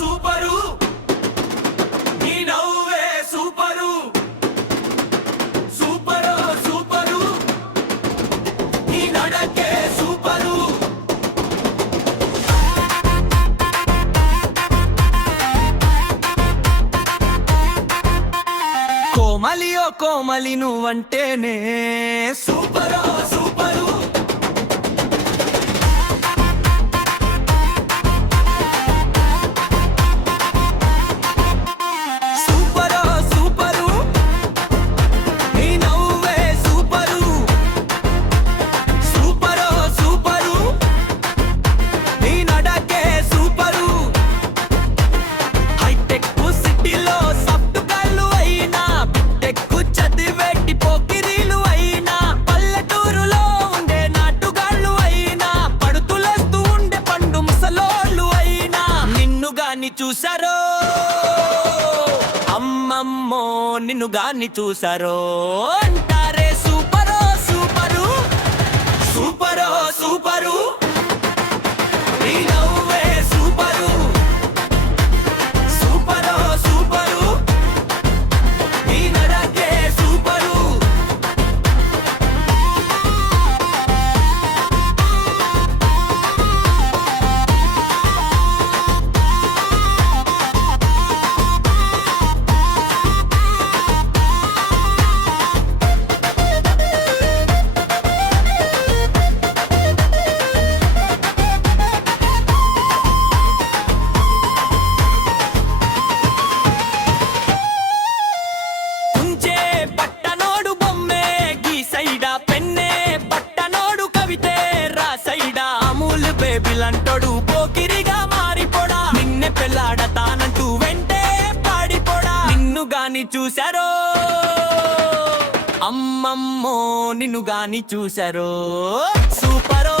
super నీ నవ్వే super సూపరో super నీ నడకే సూపరు కోమలి ఓ కోమలి నువ్వంటేనే సూపరో సూపరు సూపరో సూపరు నీ నవ్వే సూపరు సూపరో సూపరు నీ నడకే సూపరు హైటెక్ సిటీలో సాఫ్ట్ గర్ల్ అయినా బిటెక్ చదివేటి పోకిరీలు అయినా పల్లెటూరులో ఉండే నాటుగాళ్ళు అయినా పడుతులేస్తూ ఉండే పండు ముసలోళ్ళు అయినా నిన్ను గాని చూసారో అమ్మమ్మో నిన్ను గాని చూసారో అంటారే సూపరో సూపరు సూపరో సూపరు నీ నవ్వే సూపరు సూపరో సూపరు నీ నడకే సూపరు కుంచే పట్టనోడు బొమ్మే గీ సైడా పెన్నే పట్టనోడు కవితే రా సైడా అమూల్ బేబిలంటోడు పోకిరిగా మారిపోడా నిన్నే పెళ్ళాడతానంటూ వెంటే పాడిపోడా నిన్ను గాని చూశారో అమ్మమ్మో నిన్ను గాని చూశారో సూపరో